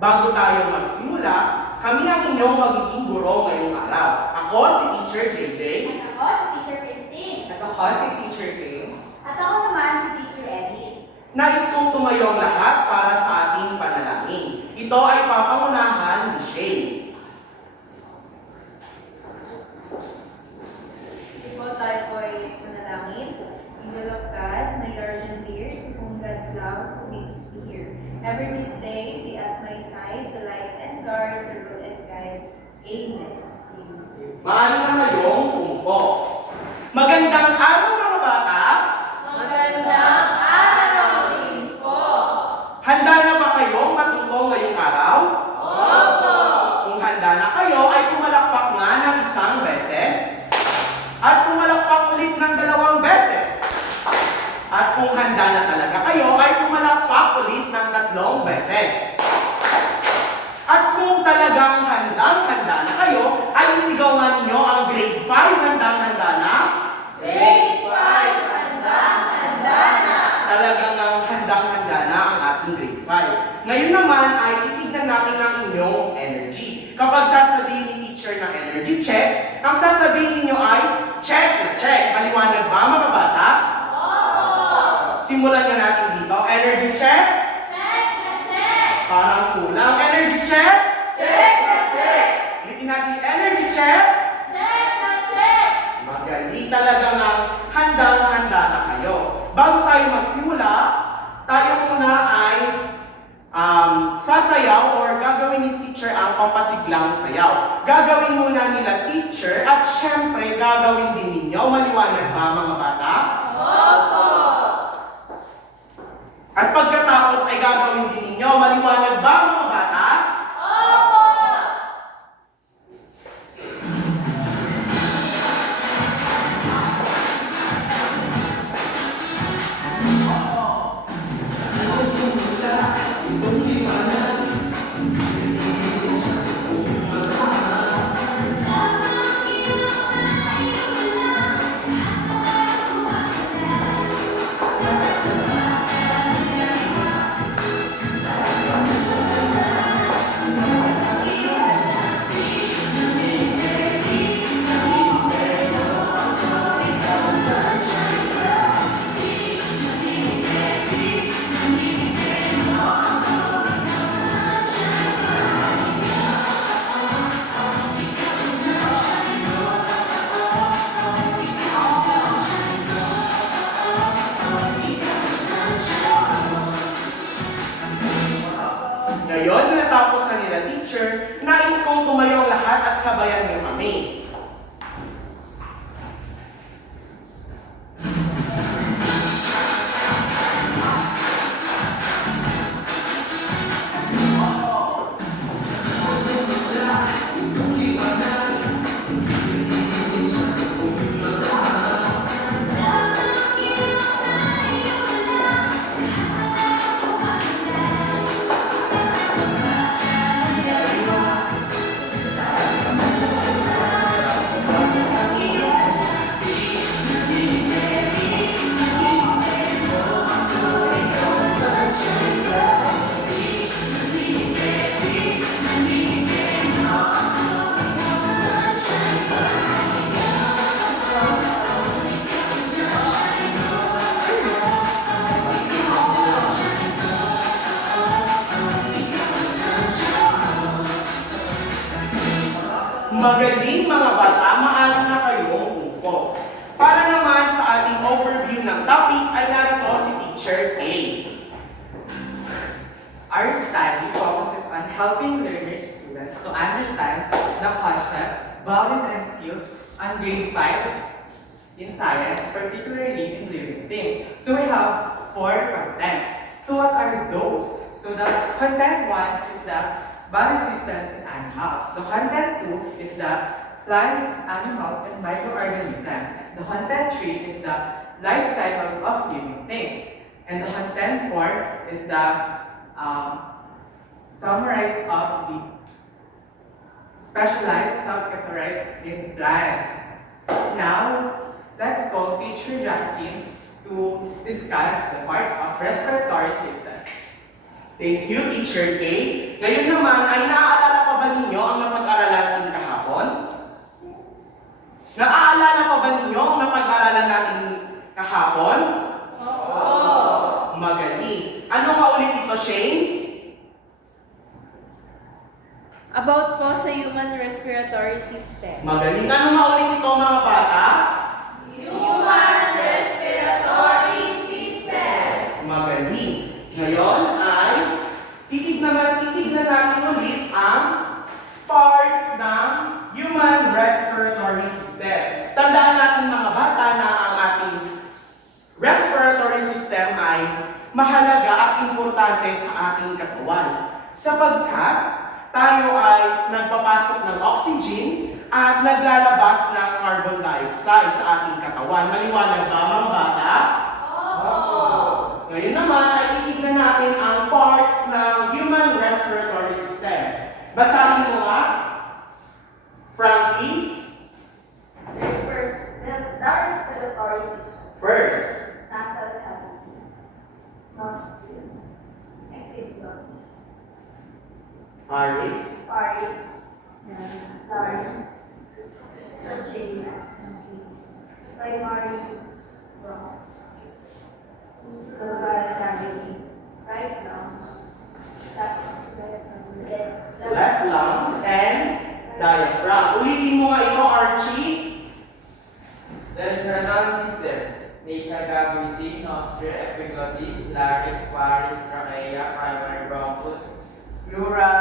Bago tayo magsimula, kami ang inyong magiging guro ngayong araw. Ako si Teacher JJ. At ako si Teacher Christine. At ako si Teacher Kay. At ako naman si Teacher Eddie. Nais kong tumayo ang lahat para sa ating panalangin. Ito ay papangunahan ni Shane. Sige po, tayo po ay manalangin. Angel of God, my guardian dear, to whom God's love meets me here. Ever this day, be at my side, to light and guard, to rule and guide. Amen. Maaari na kayong umupo. Magandang araw mga bata! Magandang araw din po! Handa na ba kayong matuto ngayong araw? Opo! Kung handa na kayo, ay pumalakpak nga ng isang beses. At pumalakpak ulit ng 2 beses. At kung handa na talaga kayo, ay pumalakpak ulit ng 3 beses. At kung talagang handang-handa na kayo, ay isigaw nga ninyo ang grade 5 handang-handa na. Grade 5, handa na! Talagang handang-handa na ang ating grade 5. Ngayon naman ay titignan natin ang inyong energy. Kapag sasabihin ni teacher ng energy check, ang sasabihin ninyo ay check na check. Maliwanag ba mga bata? Simulan na natin dito. Energy check. Check na check! Parang kulang. Energy check. Check na check! Ulitin natin. Energy check. Check na check! Magaling talaga nga handang-handa na kayo. Bago tayo magsimula, tayo muna ay sasayaw or gagawin ni teacher ang pampasiglang sayaw. Gagawin muna nila teacher at syempre gagawin din ninyo. Maliwanag ba mga bata? Opo! At pagkatapos ay gagawin din ninyo. Maliwanag ba mga bata? Opo! Ngayon, natapos na nila teacher, nais kong tumayo ang lahat at sabayan niyo kami. Magaling mga bata, maaari na kayong umupo. Para naman sa ating overview ng topic ay narito si Teacher K. Our study focuses on helping learners students to understand the concept, values, and skills on grade 5 in science, particularly in living things. So we have 4 contents. So what are those? So the content 1 is the body systems in animals. The content 2 is the plants, animals, and microorganisms. The content 3 is the life cycles of living things. And the content 4 is the summarize of the specialized subcategorized in plants. Now, let's call Teacher Justin to discuss the parts of respiratory system. Thank you, Teacher Kay. Ngayon naman, ay naaalala pa ba ninyo ang napag-aralan natin kahapon? Naaalala pa ba ninyo ang napag-aralan natin kahapon? Magaling. Ano nga ulit ito, Shane? About po sa human respiratory system. Magaling. Ano nga ulit ito, mga bata? Human respiratory system. Magaling. Ngayon ay titignan natin ulit ang parts ng human respiratory system. Tandaan natin mga bata na ang ating respiratory system ay mahalaga at importante sa ating katawan. Sapagkat tayo ay nagpapasok ng oxygen at naglalabas ng carbon dioxide sa ating katawan. Maliwanag ba mga bata? Ngayon naman ay titignan natin ang parts ng human respiratory system. Basahin mo nga, Frankie. The respiratory system. First, Nasal cavities. Nostril. Epiglottis. pharynx, Pharynx. Larynx. Trachea. Primary bronchus. Pleural cavity. Right lung. left lungs, and diaphragm. Ulitin mo nga ito, Archie. The respiratory system: nasal cavity, nostril, epiglottis, larynx, pharynx, trachea, primary bronchus, pleural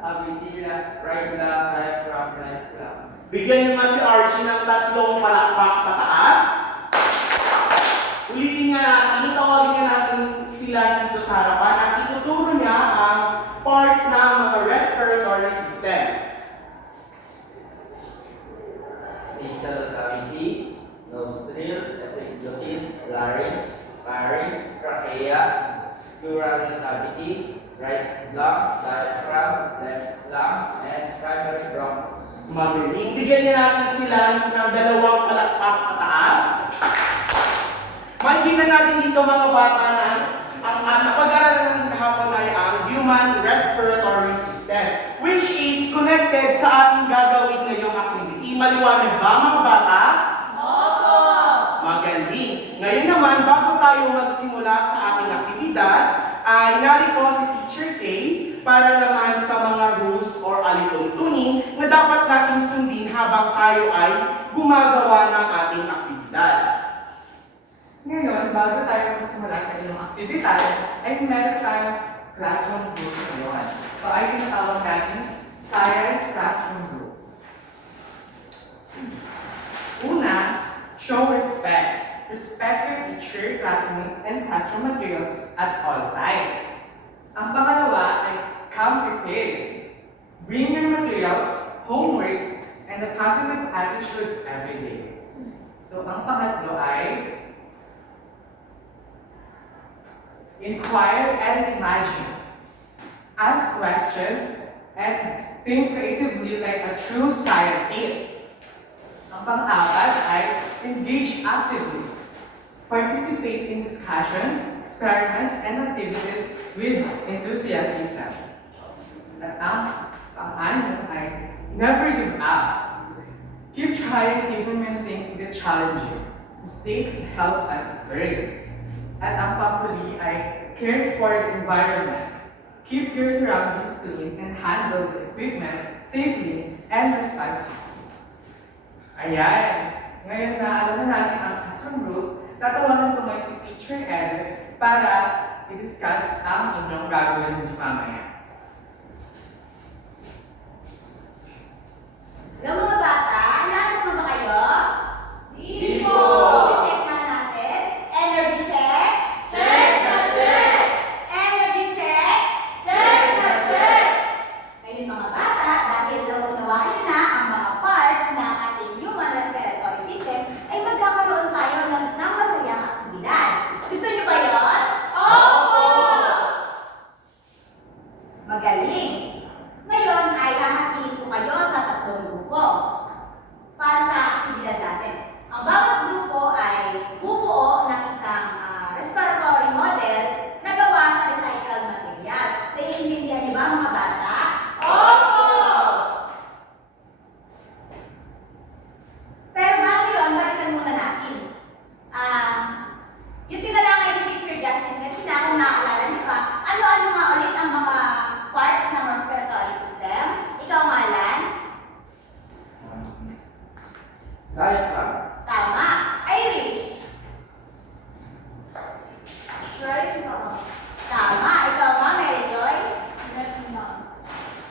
cavity, right lung, diaphragm, left lung. Bigyan nyo nga si Archie ng 3 palakpak pataas. Ulitin nga natin, tawagin nga natin sila dito sa harapan at ituturo niya ang parts ng mga respiratory system. Nasal cavity, nostril, epiglottis, larynx, pharynx, trachea, pleural cavity, right lung, diaphragm, left lung, and primary bronchus. Magaling. Bigyan niya natin sila ng 2 palakpak pataas. Makikita natin dito mga bata na ang napag-aralan natin kahapon ay ang human respiratory system, which is connected sa ating gagawin ngayong activity. Maliwanag ba mga bata? Opo! Magaling. Ngayon naman, bago tayo magsimula sa ating aktibidad, ay narito si Teacher Kay para naman sa mga rules or alituntunin na dapat nating sundin habang tayo ay gumagawa ng ating aktibidad. Ngayon, bago tayo magsimula sa inyong aktibidad, ay meron tayong classroom rules ngayon. So ay tinatawag natin science classroom rules. Una, show respect. Respect your teacher, classmates, and classroom materials at all times. Ang pangalawa ay come prepared. Bring your materials, homework, and a positive attitude every day. So ang pangatlo ay inquire and imagine. Ask questions and think creatively like a true scientist. Ang pang-apat ay engage actively. Participate in discussion, experiments, and activities with enthusiasm. At ang pang-anim ay never give up. Keep trying even when things get challenging. Mistakes help us learn. At ang panghuli ay care for the environment. Keep your surroundings clean and handle the equipment safely and responsibly. Ayan! Ngayon na alam na natin ang classroom rules, tatawagan ko ngayon si Teacher Edith para i-discuss ang inyong gagawin mamaya. Hello mga bata, nandito na ba kayo? Di po! Check na natin. Energy check. Check na check! Energy check. Check na check! Ngayon mga bata, dahil naunawaan niyo na ang mga parts ng ating human respiratory system, ay magkakaroon tayo ng isang masayang aktibidad. Gusto niyo ba yon? Opo! Magaling! Ngayon ay hahatiin ko kayo sa 3 grupo para sa aktibidad natin. Ang bawat grupo ay bubuo ng isang respiratory model na gawa sa recycled materials.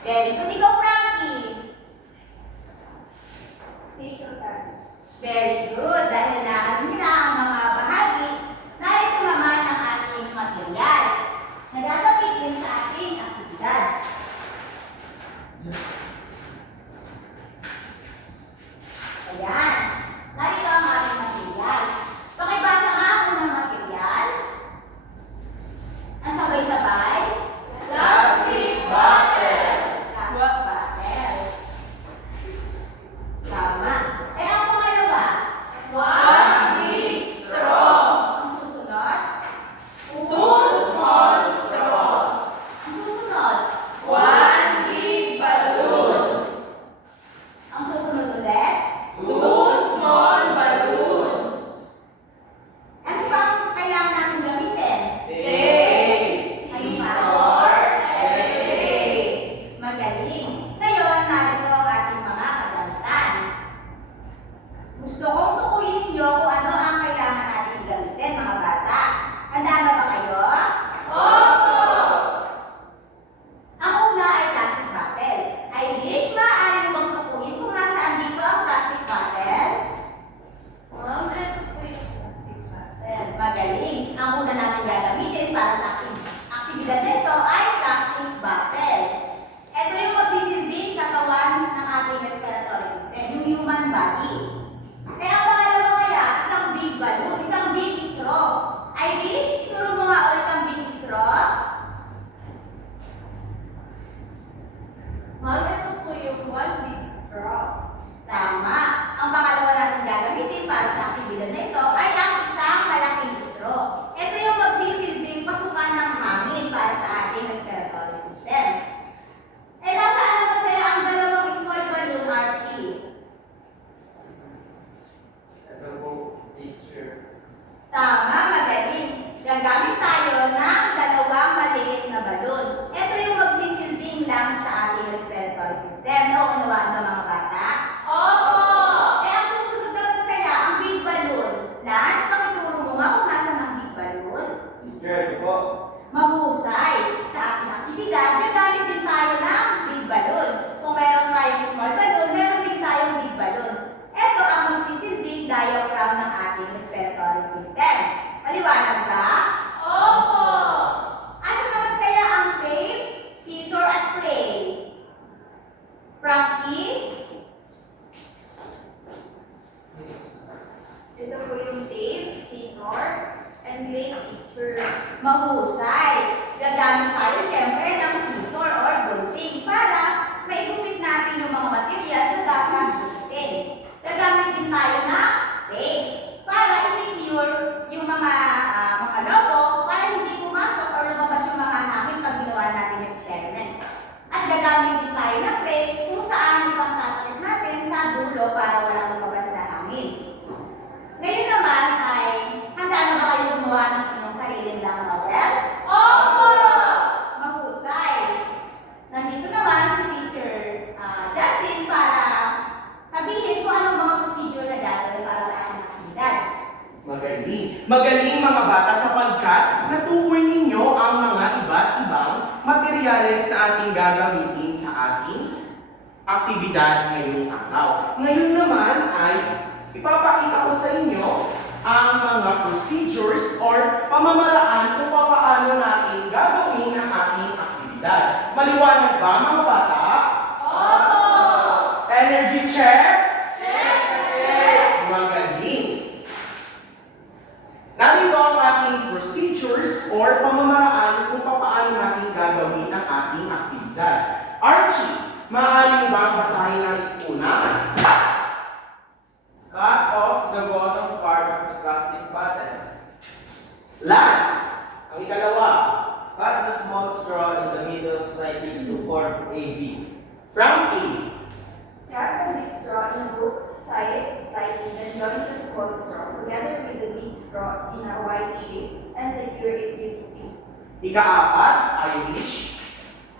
Very good. Ikaw, Frankie. Hazel Tabby. Very good. Dahil naalam nila ang mga bahagi, narito naman ang ating materials na gagamitin sa ating aktibidad. Ayan. Narito ang ating materials. Pakibasa nga ako ng materials. Ang sabay-sabay. Plastic bottle. Plastic bottle. Tama. Eh, ang pangalawa? One big straw. Ang susunod? Two small straws. Ang susunod? One big balloon. Ang susunod ulit? Two small balloons. Ano pa ang kailangan natin gamitin? Tape. Scissor. Tape. Magaling. Ngayon, narito ang ating mga kagamitan. Gusto kong tukuyin ninyo kung ano ang kailangan natin gamitin, mga bata. Handa na ba kayo? Opo. Ang una ay plastic bottle. Irish, maaari mo bang tukuyin kung nasaan dito ang plastic bottle? Mom, ano po yung plastic bottle? Magaling. Ang una natin gagamitin para sa ating aktibidad nito ay plastic bottle. Ito yung magsisilbing katawan ng ating respiratory system, yung human body. Kaya ang pangalawa kaya, isang big balloon, isang big straw. Irish, turo mo nga ulit ang big straw. Mom, ano po yung one big straw? Tama. Ang pangalawa natin gagamitin para sa aktibidad na ito ay ang isang malaking straw. Ito yung magsisilbing pasukan ng hangin para sa ating respiratory system. Eh, nasaan naman kaya ang dalawang small balloon, Archie? Ito po, picture. Tama, magaling. Gagamit tayo ng dalawang maliit na balon. Ito yung magsisilbing lang sa ating respiratory system. Nauunawaan ba mga bata? Opo! Eh, ang susunod naman kaya, ang big balloon. Lance, pakituro mo nga kung nasan ang big balloon. Picture, ito po. Mahusay. Sa ating aktibidad, gagamit din tayo ng big balloon. Kung meron tayong small balloon, meron din tayong big balloon. Ito ang magsisilbing diaphragm ng ating respiratory system. Maliwanag ba? Opo! Asa naman kaya ang tape, scissor at clay? Frankie? Ito po yung tape, scissor, and clay teacher. Mahusay. Gagamit tayo syempre ng scissor or gunting para maigupit natin yung mga materials na dapat gupitin. Gagamit din tayo ng tape para i-secure yung mga logo para hindi pumasok or lumabas yung mga hangin pag ginawa natin yung experiment. At gagamit din tayo ng clay kung saan ipang tatakip natin sa dulo para walang lumabas na hangin. Ngayon naman ay handa na ba kayo gumawa ng inyong sariling lang model? Opo! Mahusay. Nandito naman si Teacher Justin para sabihin kung anong mga procedure na gagawin para sa ating aktibidad. Magaling. Magaling mga bata sapagkat natukoy ninyo ang mga iba't ibang materyales na ating gagamitin sa ating aktibidad ngayong araw. Ngayon naman ay ipapakita ko sa inyo ang mga procedures or pamamaraan kung paano natin gagawin ang ating aktibidad. Maliwanag ba mga bata? Opo! Energy check? Check! Magaling. Narito ang ating procedures or pamamaraan kung paano natin gagawin ang ating aktibidad. Archie, maaari mo ba basahin ang una? Cut off the bottom part of the plastic bottle. Lance, ang ikalawa. Cut the small straw in the middle slightly to form a V. Frankie, Cut the big straw in both sides slightly, then join the small straw together with the big straw in a wide shape and secure it using tape. ikaapat, Irish.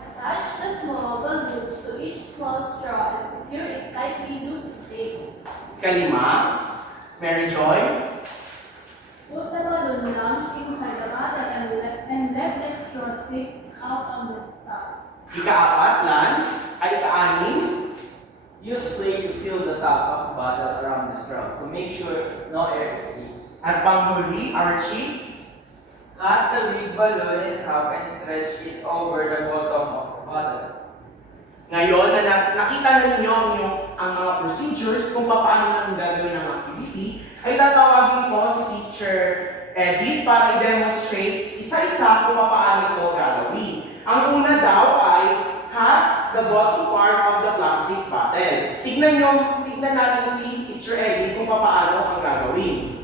Attach the small balloons to each small straw and secure it tightly using tape. Ikalima, Mary Joy. Put the balloon lungs inside the bottle and let the straw stick out on the top. Ikaapat, Lance. seal the top of the bottle around the straw to make sure no air escapes. At panghuli, Archie, Cut the big balloon in half and stretch it over the bottom of the bottle. ngayon na nakita na ninyo ang mga procedures kung paano natin gagawin ang activity, ay tatawagin ko si Teacher Edith para i-demonstrate isa-isa kung paano ito gagawin. Ang una daw ay cut the bottom part of the plastic bottle. Tignan natin si Teacher Edith kung paano ang gagawin.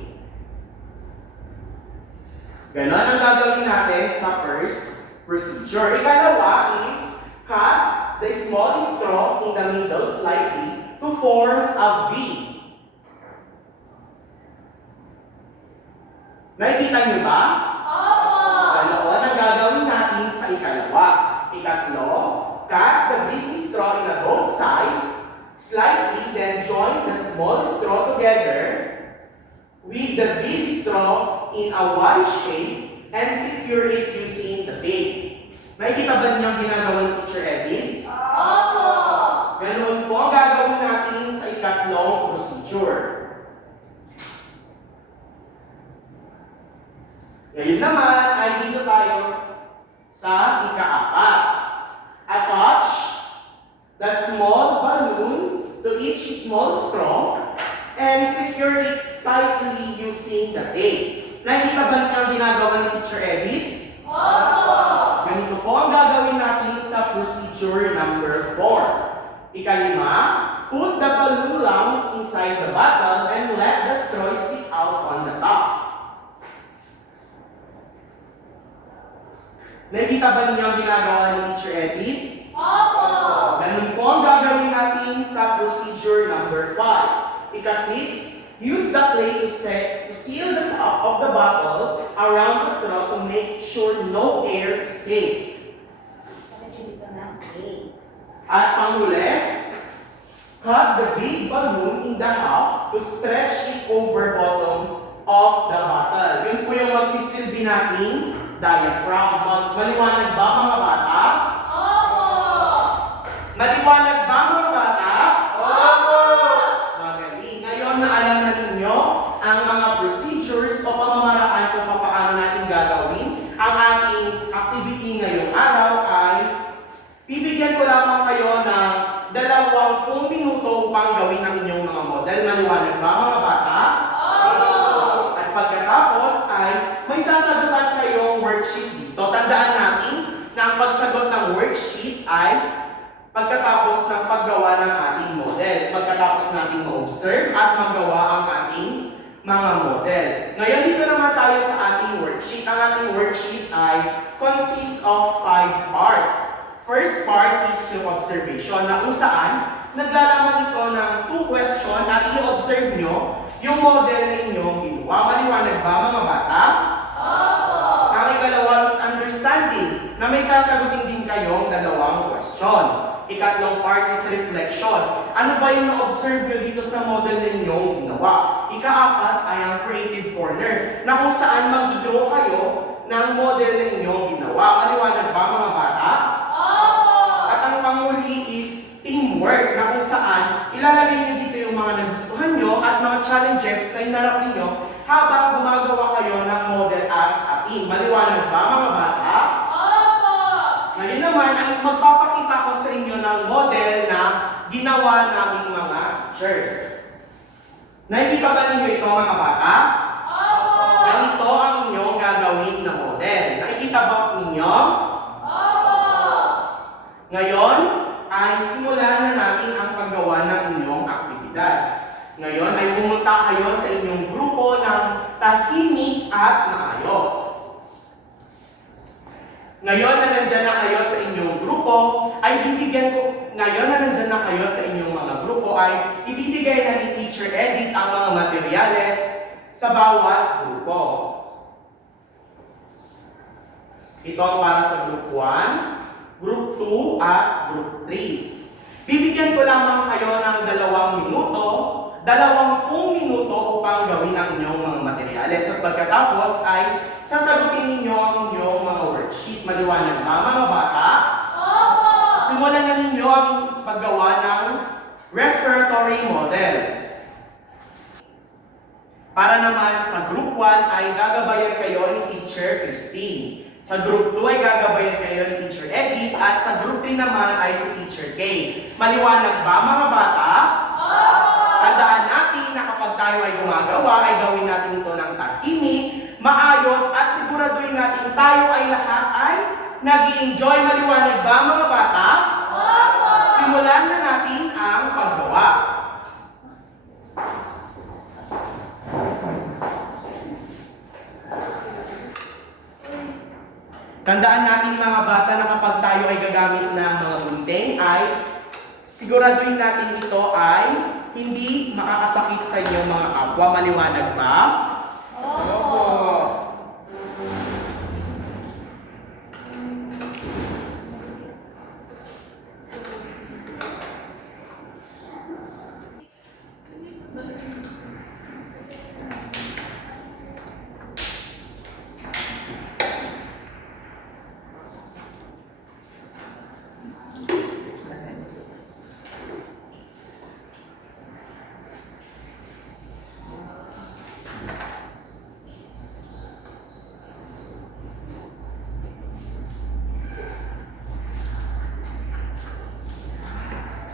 Ganon ang gagawin natin sa first procedure. Ikalawa is cut the small straw in the middle slightly to form a V. Nakikita niyo ba? Opo! Ganoon ang gagawin natin sa ikalawa. Ikatlo, cut the big straw in the both side slightly, then join the small straw together with the big straw in a Y shape and secure it using the tape. Nakikita ba niyo ang ginagawa ni Teacher Edith? Opo! Ganoon po ang gagawin natin sa ikatlong procedure. Ngayon naman ay dito tayo sa ika-apat. Attach the small balloon to each small straw and secure it tightly using the tape. Nakikita ba niyo ang ginagawa ni Teacher Edith? Opo! Ganito po ang gagawin natin sa procedure number 4. Ikalima, put the balloon lungs inside the bottle and let the straw stick out on the top. Nakikita ba ninyo ang ginagawa ni Teacher Edith? Opo! Ganun po ang gagawin natin sa procedure number 5. Ika-6, use the clay to seal the top of the bottle around the straw to make sure no air escapes. Dito na. Okay. At panghuli, cut the big balloon in the half to stretch it over bottom of the bottle. Yun po yung magsisilbi nating diaphragm. Maliwanag ba mga bata? Opo! Maliwanag ba mga bata? Opo! Magaling. Ngayon na alam na ninyo ang mga procedures o pamamaraan kung paano natin gagawin ang ating activity ngayong araw ay bibigyan ko lamang kayo ng 20 minuto upang gawin ang inyong mga model. Maliwanag ba mga bata? Opo! At pagkatapos ay may sasagutan kayong worksheet dito. Tandaan natin na ang pagsagot ng worksheet ay pagkatapos ng paggawa ng ating model. Pagkatapos nating ma-observe at magawa ang ating mga model. Ngayon dito naman tayo sa ating worksheet. Ang ating worksheet ay consists of 5 parts. First part is yung observation na kung saan naglalaman ito ng 2 question at i-observe nyo yung model na inyong ginawa. Maliwanag ba mga bata? Opo! Ang ikalawa is understanding na may sasagutin din kayong 2 question. Ikatlong part is reflection. Ano ba yung na-observe nyo dito sa model na inyong ginawa? Ika-4 ay ang creative corner na kung saan mag-draw kayo ng model na inyong ginawa. Maliwanag ba mga bata? Opo! At ang panghuli is teamwork na kung saan ilalagay nyo dito yung mga nagustuhan nyo at mga challenges na inarap ninyo habang gumagawa kayo ng model as a team. Maliwanag ba mga bata? Opo! Ngayon naman ay magpapakita ko sa inyo ng model na ginawa naming mga teachers. Nakikita ba ninyo ito mga bata? Opo! Ganito ang inyong gagawin na model. Nakikita ba ninyo? Opo! Ngayon ay simulan na natin ang paggawa ng inyong aktibidad. Ngayon ay pumunta kayo sa inyong grupo ng tahimik at maayos. Ngayon na nandyan na kayo sa inyong grupo, ay ibibigay na ni Teacher Edith ang mga materyales sa bawat grupo. Ito ang para sa Group 1, Group 2, at Group 3. Bibigyan ko lamang kayo ng 20 minuto upang gawin ang inyong mga materyales. At pagkatapos ay sasagutin ninyo ang inyong mga worksheet. Maliwanag ba mga bata? Opo! Simulan na ninyo ang paggawa ng respiratory model. Para naman sa Group 1 ay gagabayan kayo ni Teacher Christine. Sa Group 2 ay gagabayan kayo ni Teacher Edith. At sa Group 3 naman ay si Teacher Kay. Maliwanag ba mga bata? Tandaan natin na kapag tayo ay gumagawa, ay gawin natin ito ng tahimik, maayos, at siguraduhin natin tayo ay lahat ay nag-i-enjoy. Maliwanag ba mga bata? Simulan na natin ang paggawa. Tandaan natin mga bata na kapag tayo ay gagamit ng mga gunting ay siguraduhin natin ito ay hindi makakasakit sa inyong mga kapwa. Maliwanag ba? Opo.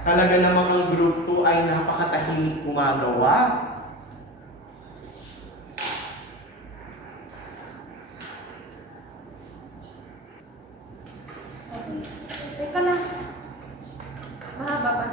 Talaga namang ang Group 2 ay napakatahimik gumagawa. Teka lang. Mahaba pa.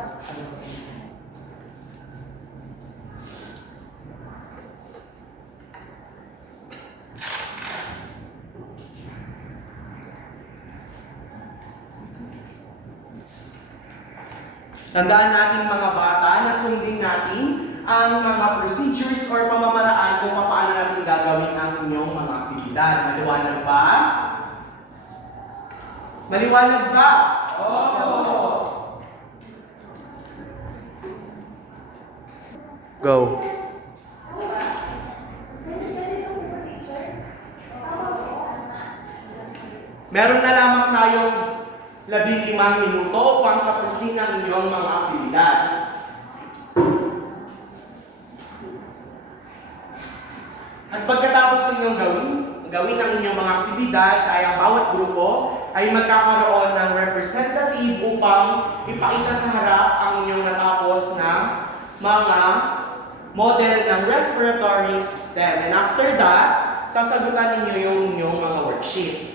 Tandaan natin mga bata na sundin natin ang mga procedures or pamamaraan kung paano natin gagawin ang inyong mga aktibidad. Maliwanag ba? Maliwanag ba? Opo. Go. Meron na lamang tayong 15 minuto upang tapusin ang inyong mga aktibidad. At pagkatapos ninyong gawin ang inyong mga aktibidad, ay ang bawat grupo ay magkakaroon ng representative upang ipakita sa harap ang inyong natapos na mga model ng respiratory system. And after that, sasagutan ninyo yung inyong mga worksheet.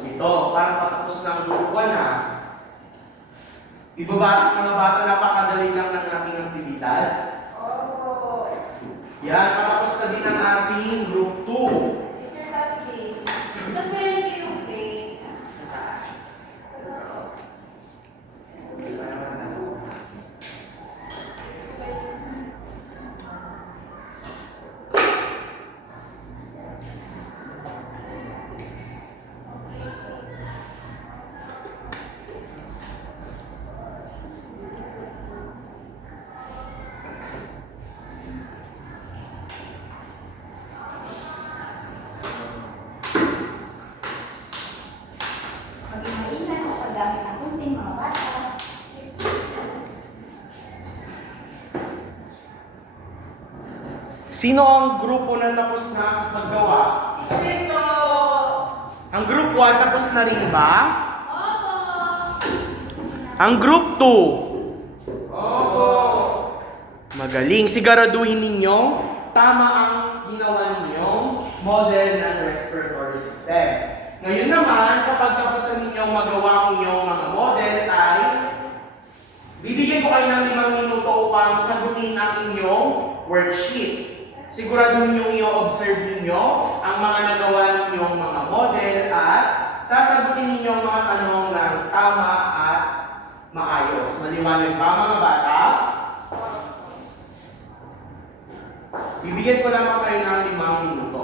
Ito, parang patapos ng Group 1 na. Di ba mga bata, napakadali lang ng ating aktibidad? Opo. Yan, patapos na din ang ating Group 2. Teacher Happy. Saan meron kayong plate? Maging maingat sa paggamit ng gunting mga bata. Sino ang grupo na tapos na sa paggawa? Ito. Ang Group 1 tapos na rin ba? Ang Group 2? Opo. Magaling. Siguraduhin ninyo tama ang ginawa ninyong model ng respiratory system. Ngayon naman, kapag tapos na ninyong magawa ang inyong mga model ay bibigyan ko ay ng 5 minuto upang sagutin ang inyong worksheet. Siguraduhin niyong i-observe ninyo ang mga nagawa ninyong mga model at sasagutin ninyo ang mga tanong ng tama at maayos. Maliwanag ba mga bata? Bibigyan ko lamang kayo ng 5 minuto.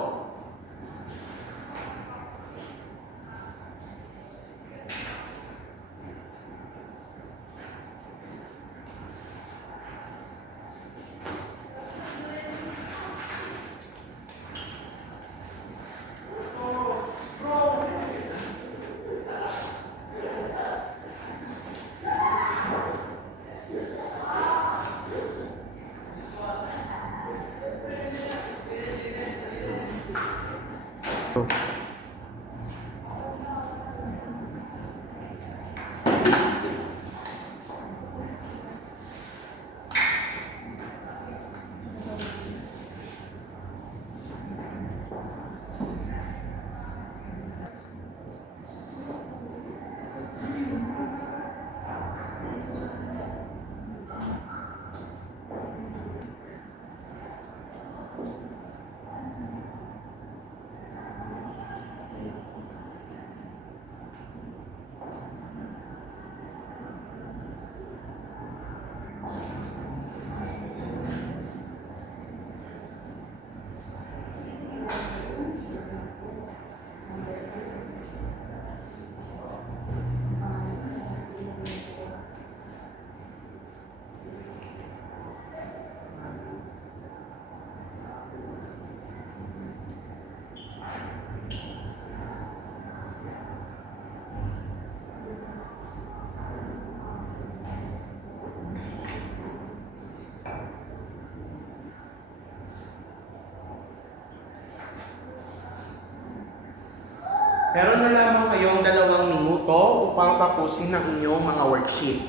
Meron na lamang kayong 2 minuto upang tapusin ang inyong mga worksheet.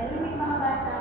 Tahimik mga bata.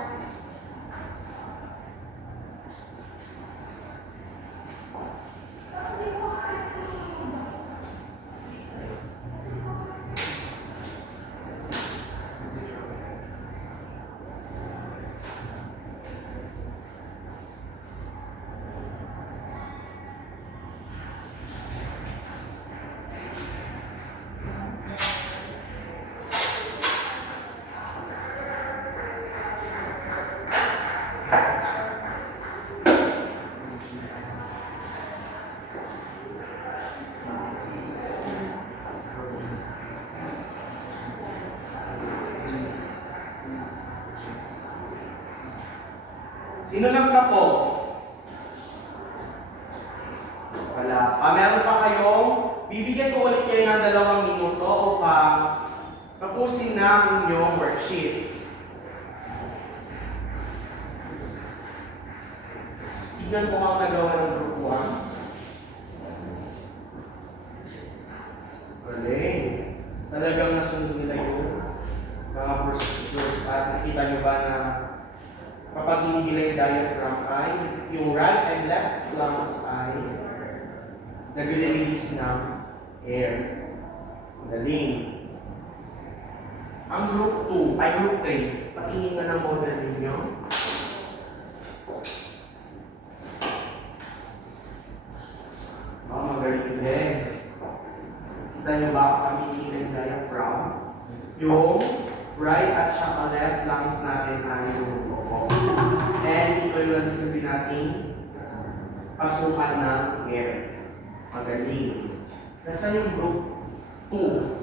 Sino nagtapos? Wala pa. Meron pa kayong, bibigyan ko ulit kayo ng 2 minuto upang tapusin na ang inyong worksheet. Tignan ko ang nagawa ng group 1. Galing. Talagang nasunod nila yung mga procedures at nakita nyo ba na kapag hinihila yung diaphragm ay yung right and left lungs ay nag-release ng air. Galing. Ang group 2 ay group 3. Patingin nga ng model ninyo. Magaling din. Kita nyo ba kami hinihila yung diaphragm? Yung right at saka left lungs natin ay lumuloko. And ito yung sabi natin pasukan ng air. Magaling. Nasaan yung group 2?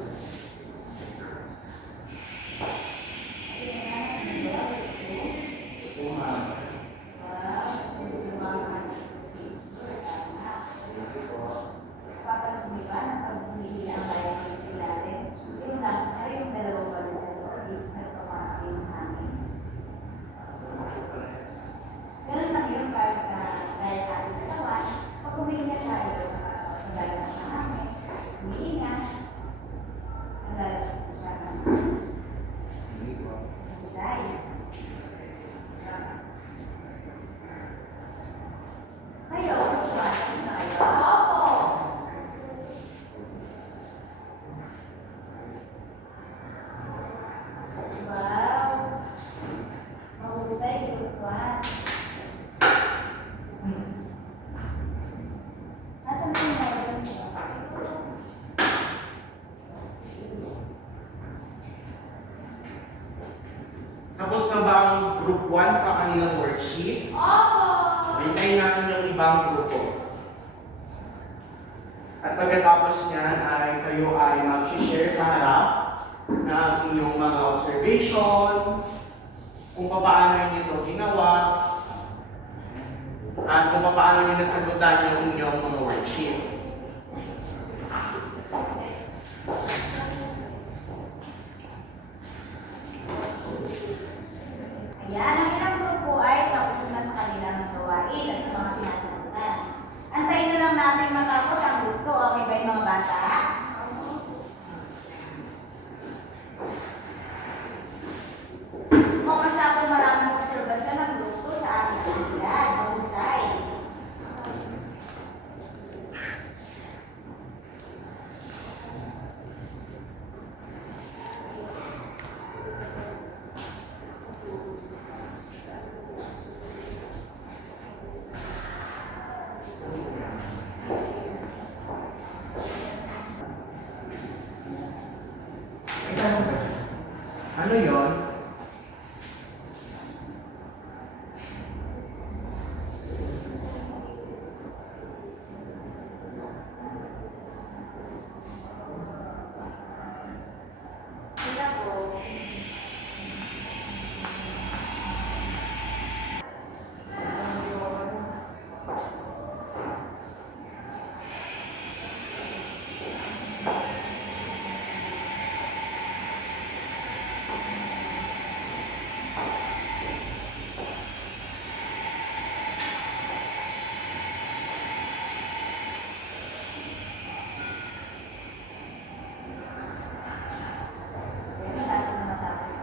Husay. Kayo, tapos na kayo? Opo. Wow. Mahusay, group 1. Nasaan na yung model niyo? Tapos na ba ang group 1 sa kanilang worksheet? Opo. Hintayin natin yung ibang grupo. At pagkatapos niyan ay kayo ay mag-share sa harap ng inyong mga observation, kung paano niyo ito ginawa, at kung paano niyo nasagutan yung inyong mga worksheet. Ayan, ang ilang grupo ay tapos na sa kanilang gawain at sa mga sinasagutan. Antayin na lang natin matapos ang grupo. Okay ba yung mga bata? Kung masyadong maraming obserbasyon ng grupo sa ating aktibidad, mahusay. Ano yon? Sila po. Hindi natin na matapos.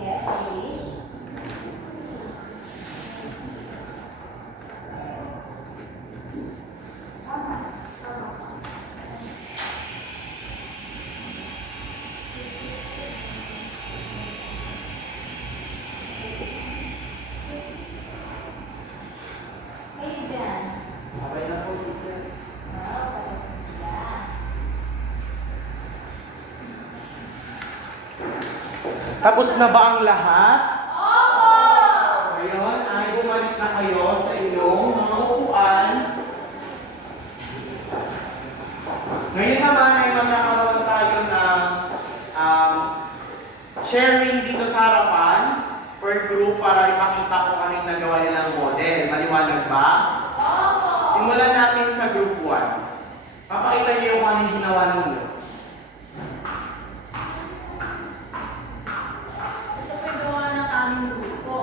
Yes, English. Kayo dyan. Okay na po, teacher. Wow, tapos na sila. Tapos na ba ang lahat? Opo. Ngayon ay bumalik na kayo sa inyong mga upuan. Ngayon naman ay magkakaroon na tayo ng sharing dito sa harapan per group para ipakita kung ano yung nagawa nilang model. Maliwanag ba? Opo. Simulan natin sa group 1. Papakita niyo kung ano yung ginawa ninyo. Ito po yung gawa ng aming grupo.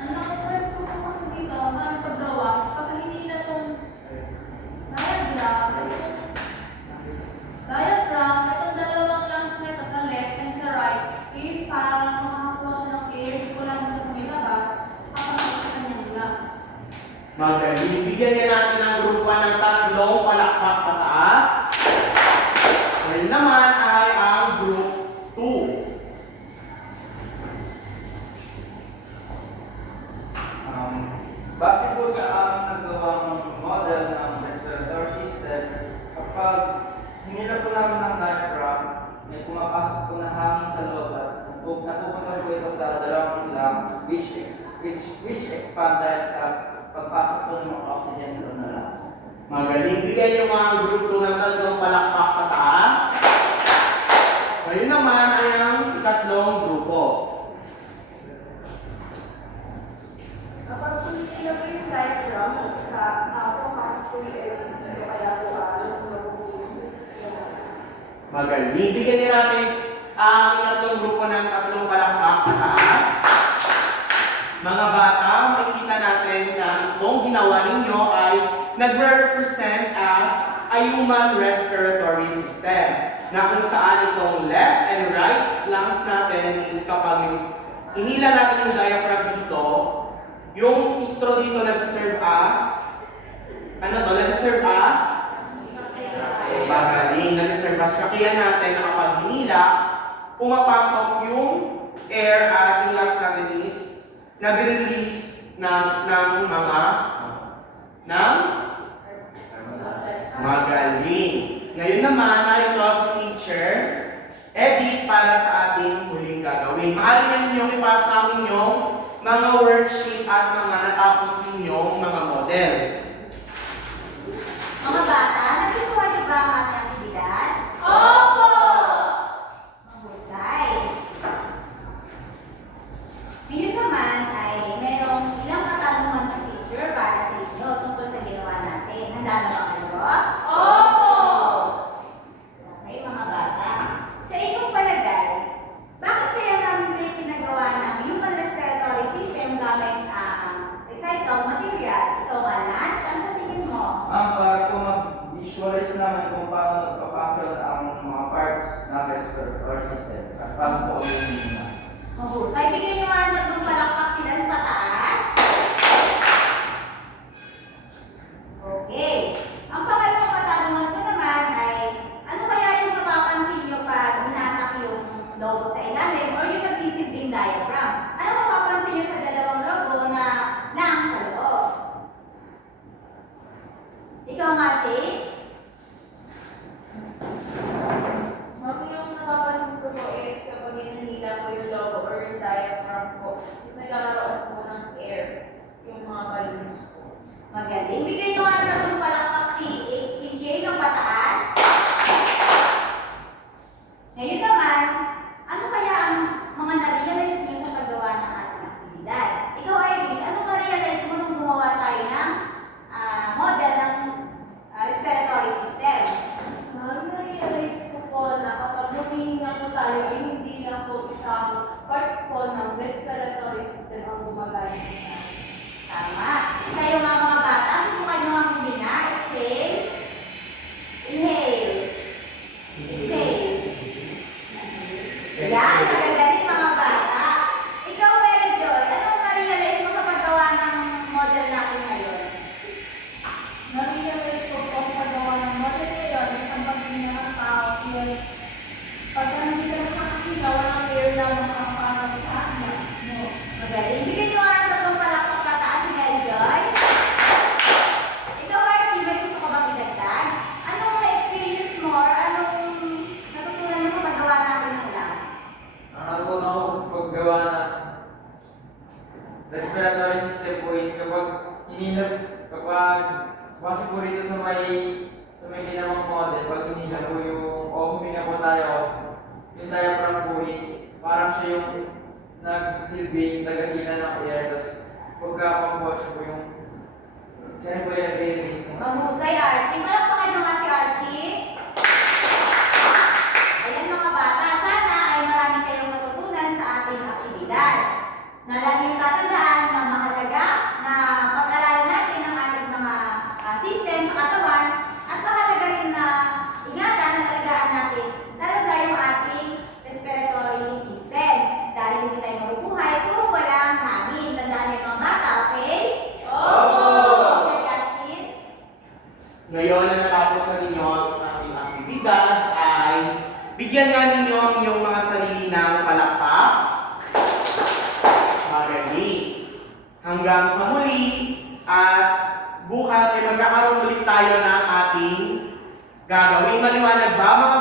Ang nakasarap ko po kasi dito, ang paggawa, pagka hindi na itong diagram, bigyan niya natin ng grupo ng 3 palakpak pataas. Ngayon naman ay ang group 2. Base po sa aming nagawang model ng respiratory system, kapag hinila po namin ng diaphragm, may pumapasok po na hangin sa loob at napupunta po ito sa dalawang lungs which expand dahil sa pagpasok po ng mga oxygen sa loob ng lungs. Magaling. Bigyan niyo mga group 2 ng 3 palakpak pataas. Ngayon naman ay ang 3 grupo. Kapag hindi na po yung diagram, pumapasok po yung air dito, kaya po Magaling. Bigyan niyo natin ang 3 grupo ng 3 palakpak pataas. Mga bata, makikita natin na itong ginawa ninyo ay nagre-represent as a human respiratory system na kung saan itong left and right lungs natin is kapag inila natin yung diaphragm dito, yung istro dito nagsiserve as nagsiserve as magaling, nagsiserve as kakayan natin na kapag hinila, pumapasok yung air at yung lungs natin is nagre-release ng magaling. Ngayon naman ay ito si teacher edit para sa ating huling gagawin. Maaari na ninyong ipasa ang inyong mga worksheet at mga natapos ninyong mga model. Mga bata, nagustuhan niyo ba ang ating aktibidad? Opo! Mahusay. Ngayon naman ay merong ilang katanungan sa teacher para sa inyo tungkol sa ginawa natin. Handa na ba kayo? Opo! Okay, mga bata. Sa inyong palagay, bakit kaya namin kayo pinagawa ng human respiratory system gamit ang recycled materials? Ikaw, Alan, ano sa tingin mo? Para po mag-visualize namin kung paano nagpa-function ang mga parts ng respiratory system at paano po ang na. Mahusay. Bigyan nyo nga ng palakpak sila sa pataas. Okay. Ang pangalawang katanungan ko naman ay, ano kaya yung mapapansin nyo pag hinatak yung logo sa ilalim or yung nagsisilbing diaphragm? Ano mapapansin nyo sa dalawang logo na lang sa loob? Ikaw nga, Shay? Ma'am, yung napapansin ko po is kapag hinihila po yung logo or yung diaphragm po, is nagkakaroon po ng air yung mga balloons po. Magaling. Bigyan nyo nga ng palakpak si Shay ng pataas. Ngayon naman, ano kaya ang mga na-realize nyo sa paggawa ng ating aktibidad? Ikaw, Irish, ano na-realize mo nung gumawa tayo ng model ng respiratory system? Na-realize ko po na kapag humihinga po tayo ay hindi lang po isang parts po ng respiratory system ang gumagana sa atin. Tama. Kayo mga bata, subukan nyo ang huminga. Exhale. Inhale. Exhale. Yan, magagaling mga bata. Ikaw, Mary Joy, anong na-realize mo sa paggawa ng model natin ngayon? Na-realize ko po sa paggawa ng model ngayon, isang paghinga ng tao is pagka hindi ka nakakahila, walang air lang makakapasok sa akin. No. Magaling. Bigyan nyo nga ng tatlong palakpak pataas si Mary Joy. Ikaw, Archie, may gusto ka bang idagdag? Anong na-experience mo or anong natutunan mo sa paggawa natin ng lungs? Ang natutunan ko sa paggawa ng respiratory system po is kapag base po rito sa may ginawang model, pag hinila po huminga po tayo, yung diaphragm po is parang siya yung nagsilbing tagahila ng air, tapos pagkapambuhat siya po siya po yung nag-release ng Mahusay, Archie. Palakpakan mo nga si Archie. Ayan mga bata, sana ay marami kayong matutunan sa ating aktibidad. Na laging tatandaan na mahalaga na pag-aralan natin ang ating mga system sa katawan at mahalaga rin na ingatan at alagaan natin lalo na yung ating respiratory system dahil hindi tayo mabubuhay kung walang hangin. Tandaan niyo mga bata, okay? Opo! Teacher Justin? Hanggang sa muli at bukas ay magkakaroon ulit tayo ng ating gagawin. Maliwanag ba mga